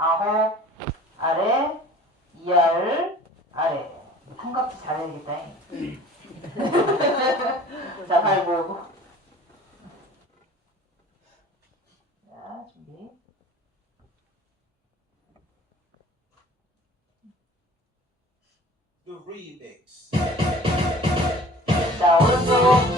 아홉 아래 열, 아래. 삼각지 잘해야겠다. 자발 모으고. 자 준비. The 자 오른쪽.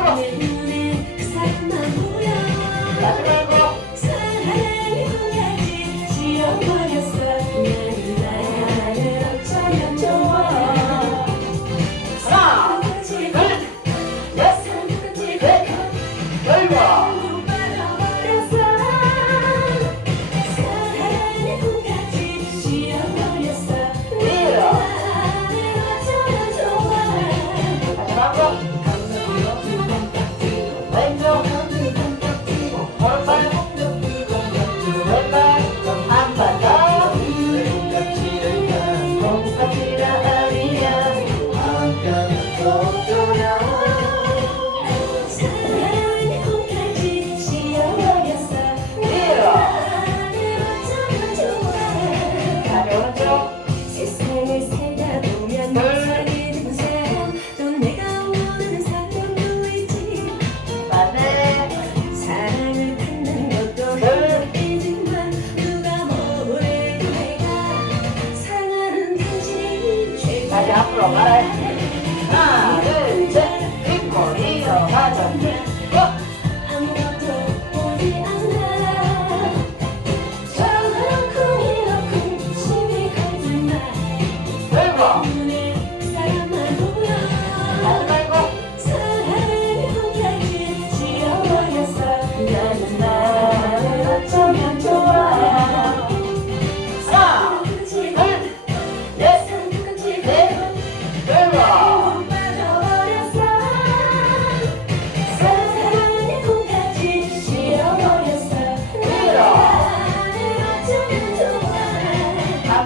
Don't.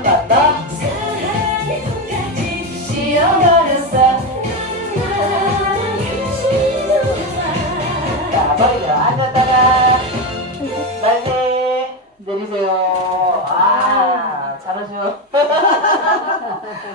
감사합니다. 내리세요? 아 잘하셔.